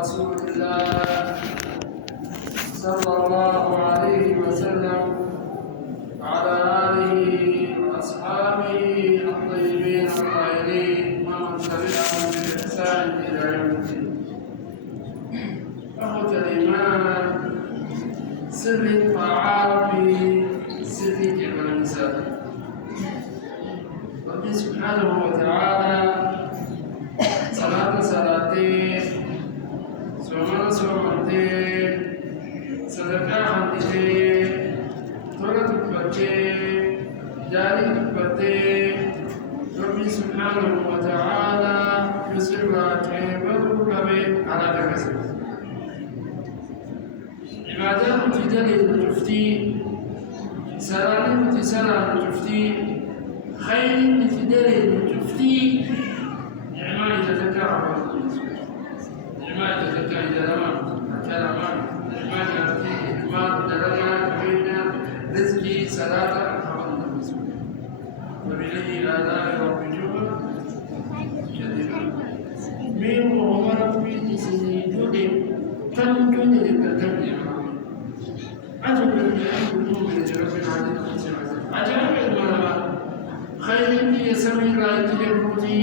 رسول الله صلى الله عليه وسلم وعلى آله وأصحابه الطيبين الطاهرين ومن تبعهم بإحسان إلى يوم الدين. أخوة الإيمان، سر الطاعات سر جمال الإنسان. ربي سبحانه وتعالى صلاتين صومتين صدقة خمسين تورة تبتين جاري تبتين. ربي سبحانه وتعالى يسر ويبرك على كسر عبادات تدل الجفتي سلام تسلم الجفتي خير تدل الجفتي نعمة تتكرر نعمة تتكرر إذا لما كلمة نعمة يأتي إكمال دلما بين رزقي صلاة حمد المسلم وبإليه آلاء ربكما كثيرا من وعمر في سنين تنجد للتكبير عجب لأنكم من رب العالمين عجب المرأة خير في سمي لا يتجبتي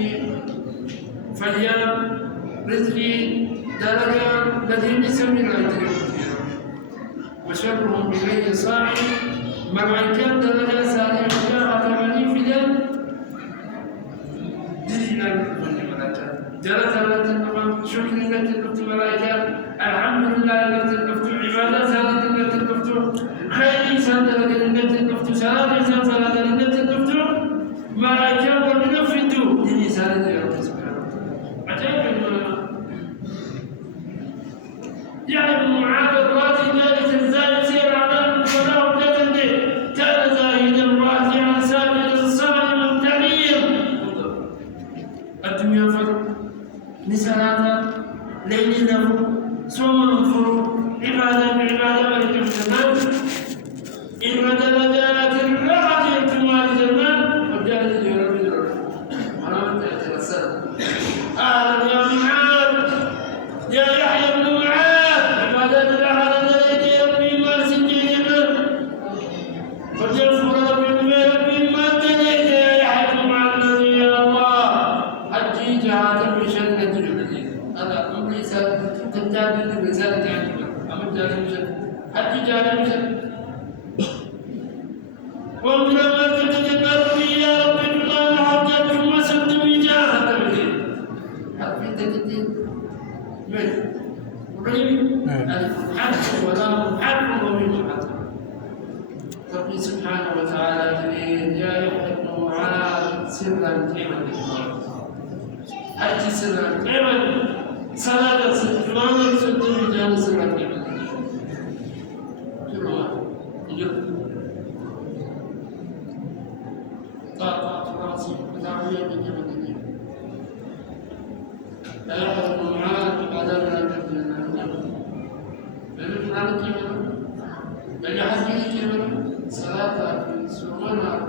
فليام رزقي درجة الذين سمي لا يتجبتي وشرهم إليه صاعد ملائكة درجة سالي وجاء ثمانين في دم دينا من الملائكة جلت التي شكر التي تلفت ملائكة الحمد لله التي تلفت عبادة سالة التي تلفت خير إنسان التي تلفت سالة إنسان سالة التي تلفت ملائكة ومنفذ دين سالة يا رب سبحانه عجائب الملائكة يعلم معاذ الراتي ذلك الزائد سير أعلام الفلاح وجدد كان زاهدا راجعا سابقا صائما تغيير. الدنيا فرق نساء ليل له صوم فرق عبادة ملك الزمان إن بدل جاءت الراحة احتمال زمان وجاءت لرب الرحمن ولم تأتي السنة. أهلا يا معاذ يا يحيى بن معاذ عبادة الأحد الذي ربي ما سجينا وجفر ربي ما تجيك يا يحيى بن معاذ الذي يا الله حجي جاءت بشنة الجبلين هذا أمري تجاد الرسالة عندنا أمر جاءت بشنة حجي جاءت بشنة ومن ما تتجبر به يا رب الله حجت ثم سد وجاهة به حتى تجدين من ريم الحق ولا حق ومن حق. ربي سبحانه وتعالى يا يحب معاذ سرا تعمل حج سرا تعمل صلاة سلطان سد وجاهة سرا تعمل طاقات راسي وتعوية من جبل الدين لا يحضر معاذ بعدما لا تبدل الجبل بل على الجبل بل يحضر الجبل صلاة سومنا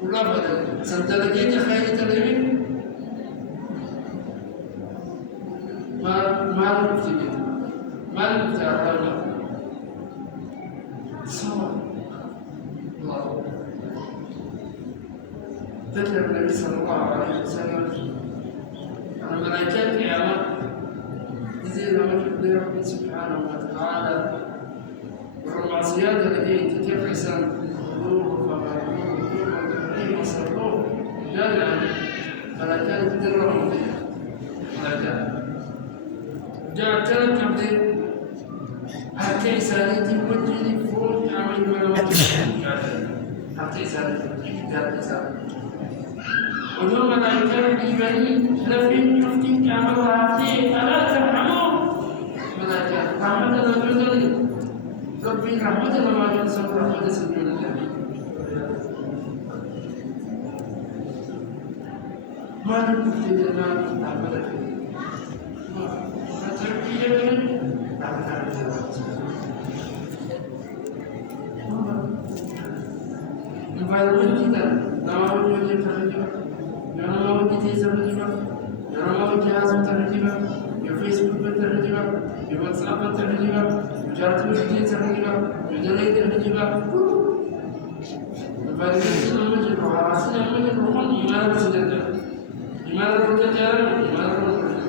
كل بدل سنتلقيت خير تلمين ما نفتكر ما نفتكر سوى الله. ذكر النبي صلى الله عليه وسلم أن ملائكة القيامة يزيد وجه ربي سبحانه وتعالى والمعصيات التي تتفحص القلوب فما وصلوه جامعا ملائكة تدرهم فيها ملائكة جاء تركب حتى سالتي وجهي فوق عمل ملوات حتى سالتي ودون ملائكة الإيماني لفين يفتين كاملها فيه ألا ترحمون ملائكة رحمة الرجل ربي رحمة لما ينصر رحمة سبيل الله ما نفتي جنان رحمة ما تركي جنان رحمة environment kita nama wajib terlibat nama wajib terlibat nama wajib harus terlibat ya Facebook WhatsApp terhijab, jatuh di terhijab, jadalai terhijab. Lepas itu nama je, hasil nama je, bukan iman bersejarah. Iman bersejarah, iman bersejarah.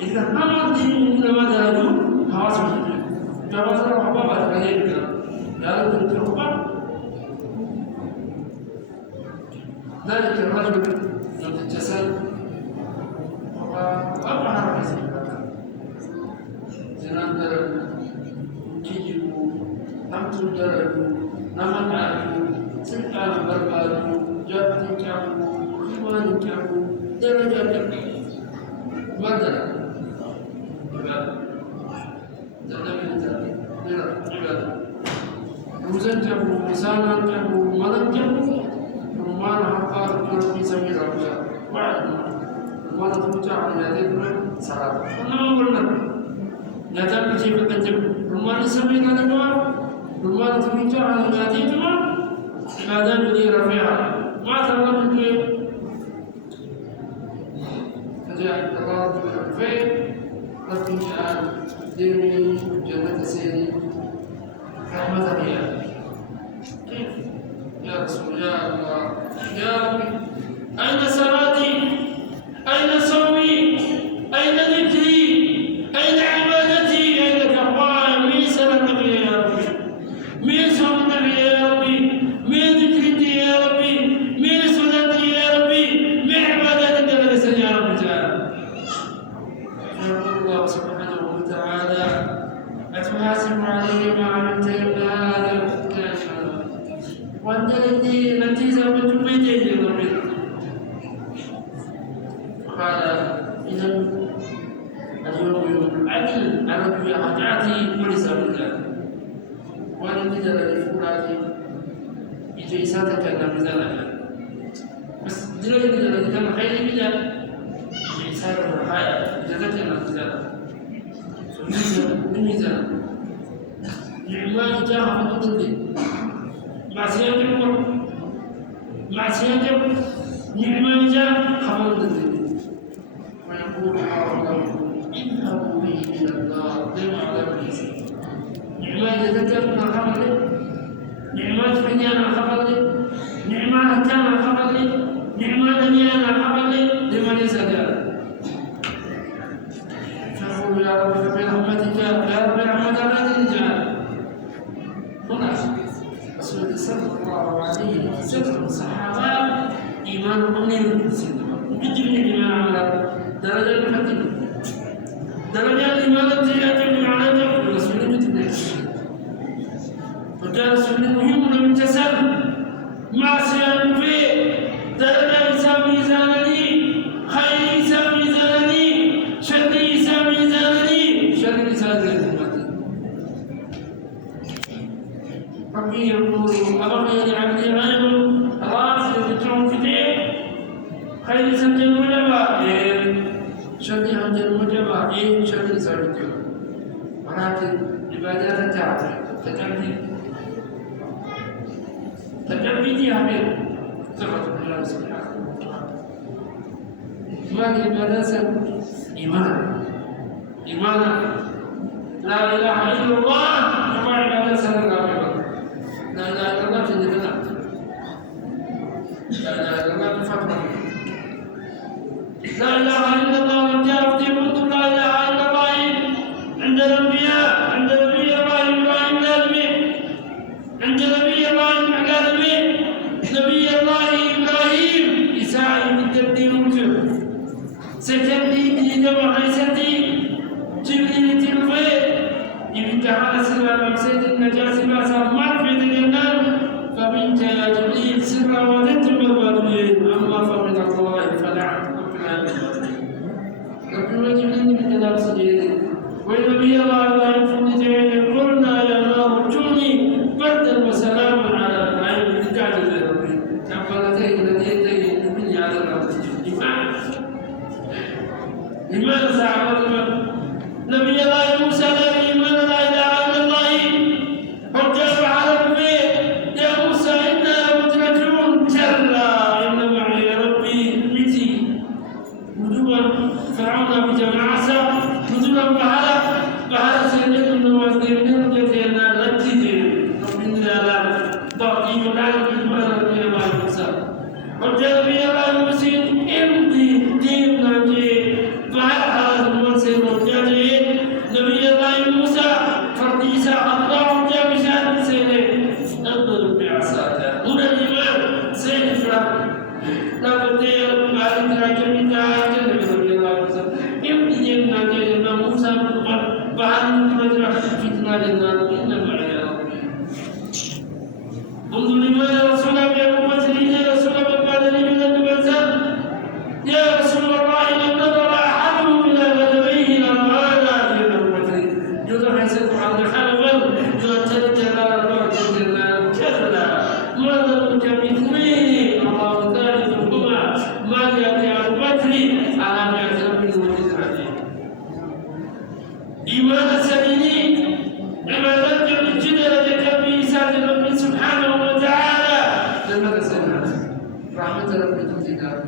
Jika nama di nama dalam hawas bersejarah, jawab saya apa bersejarah itu? Dalam bentuk apa? ذلك الرجل يتجسد وأربع رئيس زنان درجو تجيبو نمتو درجو نمن عجو سلطان بربادو جابت كعبو خمان كعبو درجة كعبو مدر عبادة زنان ذلك عبادة روزن كعبو مسانا كعبو مدن كعبو rumah hafal kalau bisa kita buat rumah tu cakap jadi tu salah. Nama benar. Nyata kerja bekerja rumah ni sampai kata buat rumah tu cakap jadi tu ada jadi rafia. Masa orang tu kerja kalau tu rafia tapi diri jangan kesini rahmat dia. يا رسول الله يا ربي أين صلاتي أين صومي أين ذكري أين عبادتي أين تقواي من صلاة النبي يا ربي من صوم النبي يا ربي من ذكرتي يا ربي من صلاتي يا ربي من عبادتي يا رب تعالى يقول الله سبحانه وتعالى أتحاسب علي ما عملت إلا هذا وأنت التي زوجت بيتي ربي قال إذا اليوم يوم العدل أردت رجعتي وليس بالله وأنا نجد لفراتي يجي ساتك أنا مزالها بس دلوقتي إذا كان خير بلا يجي ساتك الحياة جزاك أنا مزالها بالميزان نعمان جاء من ضدي معصية نعمة جاء خبر ذلك ويقول حرام اذهبوا به إلى النار دم على الإنسان نعمة يذكرنا خبر نعمة فنيانا خبر نعمة هتانا خبر نعمة دنيانا خبر لمن يسأل فقول يا رب برحمتك يا رب برحمتك لا تنجح هنا رسول صلى الله عليه وسلم الصحابة إيمان مؤمن يجب الإيمان على درجة الحكم درجة الإيمان التي يجب على رسول الله وكان رسول مهم من جسد مع سيان فيه درجة إنسان ميزانني خير إنسان ميزانني شر إنسان ميزانني شر إنسان ميزانني ربي يقول أبقي لعبدي غير راسي يدعو في دين خير سنج المجبع شر حمد المجبع شر سنج ولكن عبادات تعطي تجبيدي حبيب ثبت الله سبحانه وتعالى ما العبادات إيمان لا إله إلا الله كما عبادات سنة لا إله إلا الله تجدنا لا إله إلا الله بفضل لا إله إلا الله من جاء في منذ لا إله إلا الله عند الأنبياء عند نبي الله إبراهيم العالمين عند نبي الله العالمين نبي الله إبراهيم إسحاق من تبديل وجه سكندي دينا وحيستي جبريل تلفي إن تعالى سلام سيد النجاة بأسا معرفة الجنان فمنك يا جبريل سرا ونتم الوالدين أما فمن الله فلعنة رب العالمين رب جبريل من جناب سجيده ونبي الله لا يفوت جعل قلنا يا نار كوني بردا وسلاما على العين بكعد ربي كفلتين لديتين من على الأرض لماذا سعبتنا نبي الله موسى لا إيمان لا إله إلا الله وكيف على البيت يا موسى إنا لمدركون كلا إن معي ربي متي وجوه فرعون بجماعة وجوه لله إنما يا ربي انظر لماذا رسول الله بأمة لي رسول الله قال لي من المنزل يا رسول الله لو نظر أحدهم إلى غدويه لرآنا من أمتي يوضح يسير عن حلبا يعتد جلال الأرض جلال كلا ما ظنك باثنين الله ثالثهما ما جاء عن بكري على ما يعتمد وجد عليه إيمان السبيلين عبادات الجدل كتابه سعد ربي سبحانه وتعالى لماذا سمعت رحمة ربي تزيدها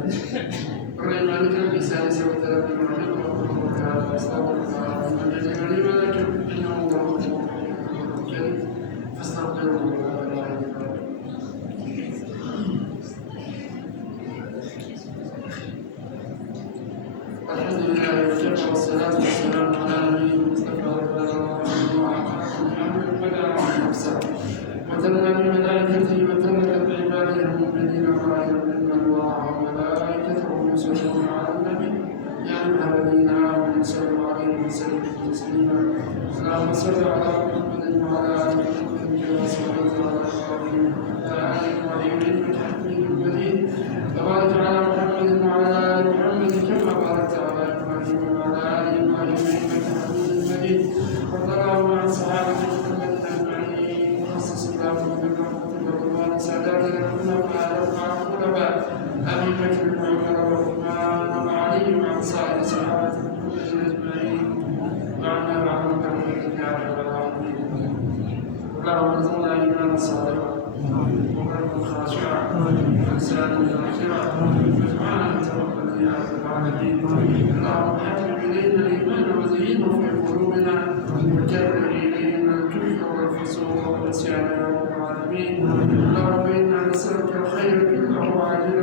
الرحمن ربي سالس وتربي رحمه الله تعالى استغفر الله من جزيلا لما لك انه هو الكريم فاستغفره الله الحمد لله وكفى والصلاة والسلام على نبينا المصطفى محمد بدأ نفسه وتمنى بملائكته وتمنى بعباده المؤمنين قائلا ان الله وملائكته يصلون على النبي يا ايها الذين امنوا صلوا عليه وسلموا تسليما اللهم صل على محمد وعلى ال محمد كما صليت على ابراهيم وعلى ال ابراهيم انك حميد مجيد وبارك على محمد وعلى ال محمد كما باركت على ابراهيم وعلى ال ابراهيم انك حميد مجيد وارض اللهم عن صحابه محمد اجمعين وخصص اللهم بالرحمه والرضوان ساداتنا الخلفاء ابي بكر وعمر وعثمان وعلي وعن سائر صحابه محمد اجمعين وعنا معهم برحمتك يا رب العالمين اللهم ارزقنا ايمانا صادقا وقلبا خاشعا ولسانا ذاكرا واجعلنا متوكلا يا رب العالمين اللهم حبب الينا الايمان وزينه في قلوبنا وكره الينا الكفر والفسوق والعصيان يا رب العالمين اللهم انا نسالك الخير كله عاجلا